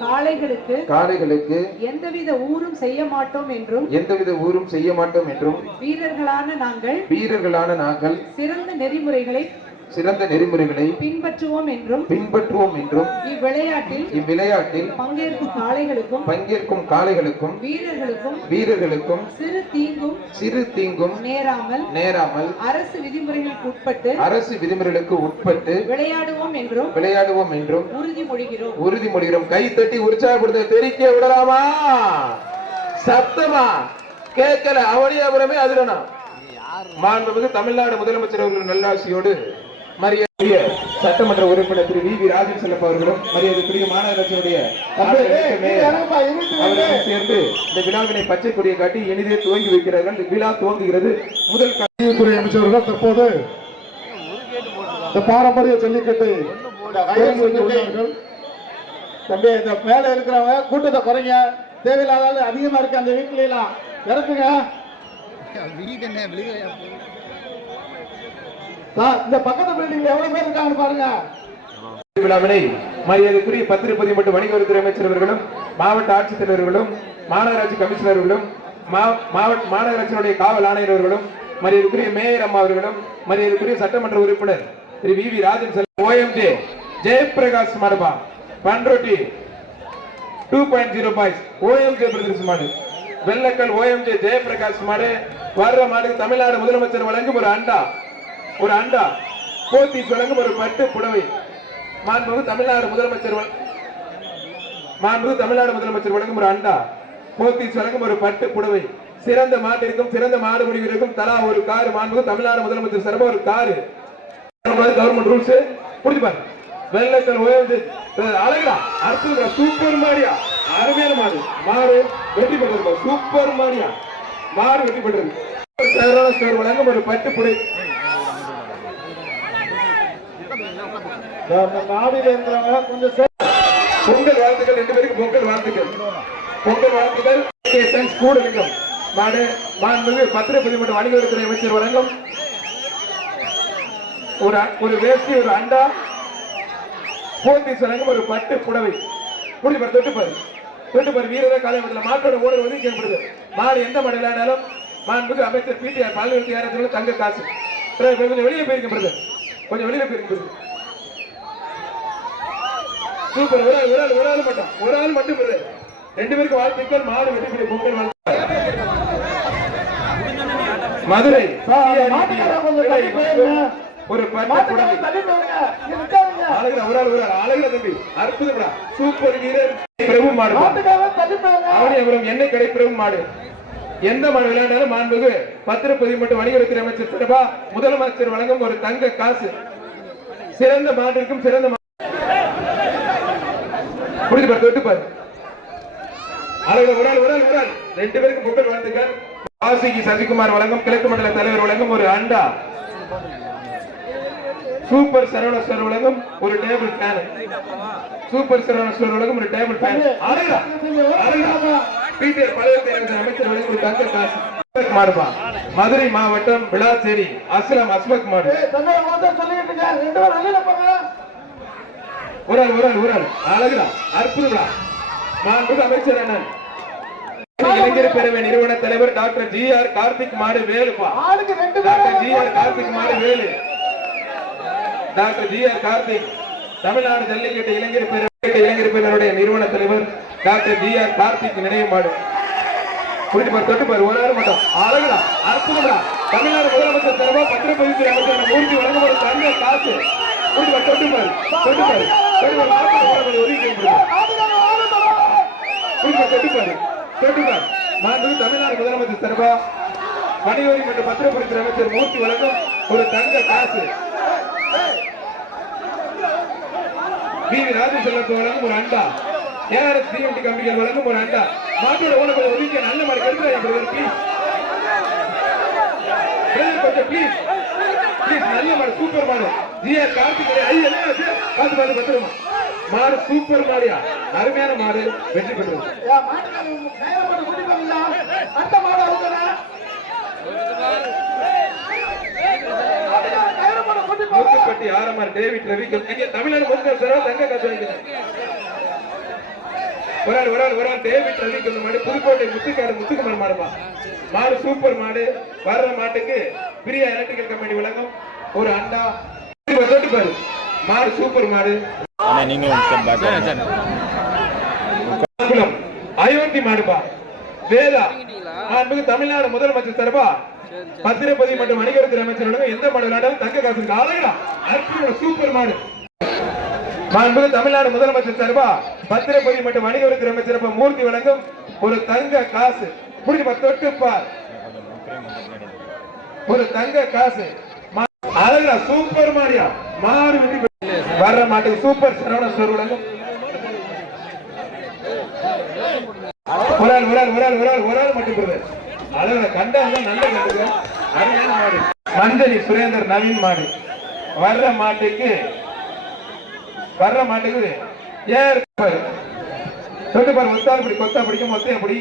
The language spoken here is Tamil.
காளைகளுக்கு எந்தவித ஊரும் செய்ய மாட்டோம் என்றும் வீரர்களான நாங்கள் சிறந்த நெறிமுறைகளை பின்பற்றுவோம் என்றும் இவ்விளையாட்டில் பங்கேற்கும் காளைகளுக்கும் வீரர்களுக்கும் சிறு தீங்கும் நேராமல் அரசு விதிமுறைகளுக்கு உட்பட்டு விளையாடுவோம் என்றும் உறுதிமொழிகிறோம். கை தட்டி உற்சாகப்படுத்த தெரிக்க விடலாமா? சத்தமா கேட்கல, அவனியாபுரமே அதிரணும். மாண்புமிகு தமிழ்நாடு முதலமைச்சர் அவர்கள் நல்லாசியோடு மரியாதைக்குரிய சட்டமன்ற உறுப்பினர் திரு வி ராஜன் செல்லப்பா அவர்களும் மரியாதைக்குரிய மாநகராட்சியுடைய அவர்களும் சேர்ந்து இந்த விழாவினை பச்சை கொடியை காட்டி இனிதே துவங்கி வைக்கிறார்கள். விழா துவங்குகிறது. முதல் கல்வித்துறை அமைச்சர்கள் தற்போது இந்த பாரம்பரிய ஜல்லிக்கட்டை தம்பி, இந்த மேல இருக்கிறவங்க கூட்டத்தை குறைங்க. தேவையில்லாத அதிகமா இருக்கு அந்த வீட்டுல எல்லாம் இறக்குங்க. இந்த பக்கத்து பில்டிங்ல எவ்வளவு பேர் இருக்காங்க பாருங்க. விழாவினை மரியாதைக்குரிய பத்திரப்பதிவு மற்றும் வணிகவரித்துறை அமைச்சர் அவர்களும் மாவட்ட ஆட்சித்தலைவர்களும் மாநகராட்சி கமிஷனர்களும் மாநகராட்சியினுடைய காவல் ஆணையர்களும் மரியாதைக்குரிய மேயர் அம்மா அவர்களும் மரியாதைக்குரிய சட்டமன்ற உறுப்பினர் திரு வி ராஜன் OMJ ஜெயபிரகாஷ் மாடுபா பண்ருட்டி 2.0 பாய்ஸ் OMJ பிரதர்ஸ் மாடு வெள்ளக்கல் OMJ ஜெயபிரகாஷ் மாடு வர்ற மாடு தமிழ்நாடு முதலமைச்சர் வழங்கும் ஒரு அண்டா போத்தீஸ் வழங்கும் ஒரு பட்டு புடவை மாண்புமிகு தமிழ்நாடு முதலமைச்சர் வழங்கும் ஒரு அண்டா போத்தீஸ் வழங்கும் ஒரு பட்டு புடவை சிறந்த மாட்டிற்கும் சிறந்த மாடு முடிவிற்கும் தலா ஒரு கார் மாண்புமிகு தமிழ்நாடு முதலமைச்சர் சார்பாக ஒரு கார் கவர்மெண்ட் ரூல்ஸ் புரிஞ்சுப்பாங்க. வெள்ளக்கல் OMJ அழகா அற்புதம் சூப்பர் மாடியா அருமையான மாடு வெற்றி பெற்றது. சூப்பர் மாடியா மாடு வெற்றி பெற்றது. வழங்கும் ஒரு பட்டு புடவை நாடில இருக்கிறவங்க கொஞ்சம் பொங்கல் வாழ்த்துக்கள். 2 பேருக்கு பொங்கல் வாழ்த்துக்கள். கூடலிங்கம் மாடு மாண்புமிகு பத்திரப்பதிவு மற்றும் வணிகவரித்துறை அமைச்சர் வழங்கும் ஒரு வேஷ்டி ஒரு அண்டா போத்தீஸ் வழங்கும் ஒரு பட்டு புடவை தொட்டுப்பாரு வீரரை காலையில் மாட்டோட ஓடர் வந்து கேட்கப்படுது. மாடு எந்த மாடு இல்லாட்டாலும் மாண்புமிகு அமைச்சர் PTR பால்வெட்டி தங்க காசு கொஞ்சம் வெளியே போயிருக்கிறது. சூப்பர். ஒரு ஆள் மட்டும் 2 பேருக்கு வாழ்த்துக்கள். மாடு வெற்றி பெற்ற பொங்கல் வாழ்த்துக்கள். மதுரை ஒரு பட்டு புடவை அழகுல தம்பி அற்புதம். சூப்பர் வீரர் பிரபு மாடு அவனியபுரம் எண்ணெய் கடை பிரபு மாடு எந்த மாடு விளையாண்டாலும் மாண்புமிகு பத்திரப்பதிவு மற்றும் வணிகவரித்துறை அமைச்சர் சிறப்பா முதலமைச்சர் வழங்கும் ஒரு தங்க காசு சிறந்த மாட்டிற்கும் சிறந்த தொட்டுப்பாரு அழகு. ஒரு ஆள் 2 பேருக்கு பொங்கல் வாழ்த்துக்கள். வாசிக்கு சசிகுமார் வழங்கும் கிழக்கு மண்டல தலைவர் வழங்கும் ஒரு அண்டா சூப்பர் சரவணஸ்வர் வழங்கும் ஒரு டேபிள் ஃபேன் அழகா PTR பால்வெட்டி அமைச்சர் வழங்கும் ஒரு தங்க காசு மாடுபா மதுரை மாவட்டம் விளாச்சேரி அஸ்லாம் அஸ்மத் மாடு ஒரு ஆள் அழகுடா அற்புதம். மாண்புமிகு அமைச்சர் அண்ணன் இளைஞர் பேரவை நிறுவன தலைவர் டாக்டர் GR கார்த்திக் மாடு வேலுப்பா. டாக்டர் GR கார்த்திக் தமிழ்நாடு ஜல்லிக்கட்டு இளைஞர் பேரவையுடைய நிறுவன தலைவர் டாக்டர் GR கார்த்திக் நினைவு மாடு தொட்டுப்பாரு. ஒரு ஆள் மட்டும் அழகுடா அற்புதம்டா. தமிழ்நாடு முதலமைச்சர் தலைவா பத்திரப்பதிவு அமைச்சர் மூர்த்தி வழங்கும் ஒரு தங்க காசு தொட்டுப்பாரு. மாண்புமிகு தமிழ்நாடு முதலமைச்சர் சார்பா வணிகவரி மற்றும் பத்திரப்பதிவு அமைச்சர் மூர்த்தி வழங்கும் ஒரு தங்க காசு வி ராஜன் செல்லப்பா வழங்கும் ஒரு அண்டா ARS தீவண்டி கம்பிகள் வழங்கும் ஒரு அண்டா மாட்டோட ஓனர்கள் ஒதுக்கிய நல்ல மாடு கெடுக்கிறாங்க ப்ளீஸ் நல்ல மாடு சூப்பர் மாடு GR கார்த்திக் பார்த்து பத்திரமா மாடு சூப்பர் மாடியா அருமையான மாடு வெற்றி பெற்றது. முத்துப்பட்டி RMR டேவிட் ரவி தமிழ்நாடு முதல்வர் தங்க காசு வாங்கினார். ஒரு ஆள் டேவிட் ரவி கொண்ட மாடு புதுக்கோட்டை முத்துக்காடு முத்துக்குமார் மாடுப்பா. மாடு சூப்பர் மாடு. வர்ற மாட்டுக்கு பிரியா எலக்ட்ரிக்கல் கம்பெனி வழங்கும் ஒரு அண்டா. தொட்டு பாரு, மாடு சூப்பர் மாடு. அயோத்தி மாடுப்பா. வேதா மாண்புக்கு தமிழ்நாடு முதலமைச்சர் சார்பா பத்திரப்பதிவு மற்றும் வணிகத்துறை அமைச்சர் எந்த மாடு விளையாண்டாலும் தங்க காசு அழகா அற்புதமான சூப்பர் மாடு. மாண்புக்கு தமிழ்நாடு முதலமைச்சர் சார்பா பத்திரப்பதிவு மற்றும் வணிகத்துறை அமைச்சர் மூர்த்தி வழங்கும் ஒரு தங்க காசு. புரிஞ்சு தொட்டுப்பார், ஒரு தங்க காசு. அழகா சூப்பர் மாடியா மாடு. வர்ற மாட்டுக்கு சூப்பர் சரவண ஸ்டோர் வழங்கும் ஒரு ஆள் மட்டும் பிரதர். அழகா கண்டாங்க, நல்ல கண்டுங்க, அருமையான மாடு. மஞ்சளி சுரேந்தர் நவீன் மாடு. வர்ற மாட்டுக்கு ஏன் தொட்டு பாரு, ஒத்தால் பிடி கொத்தா பிடிக்கும், மொத்தையா பிடி.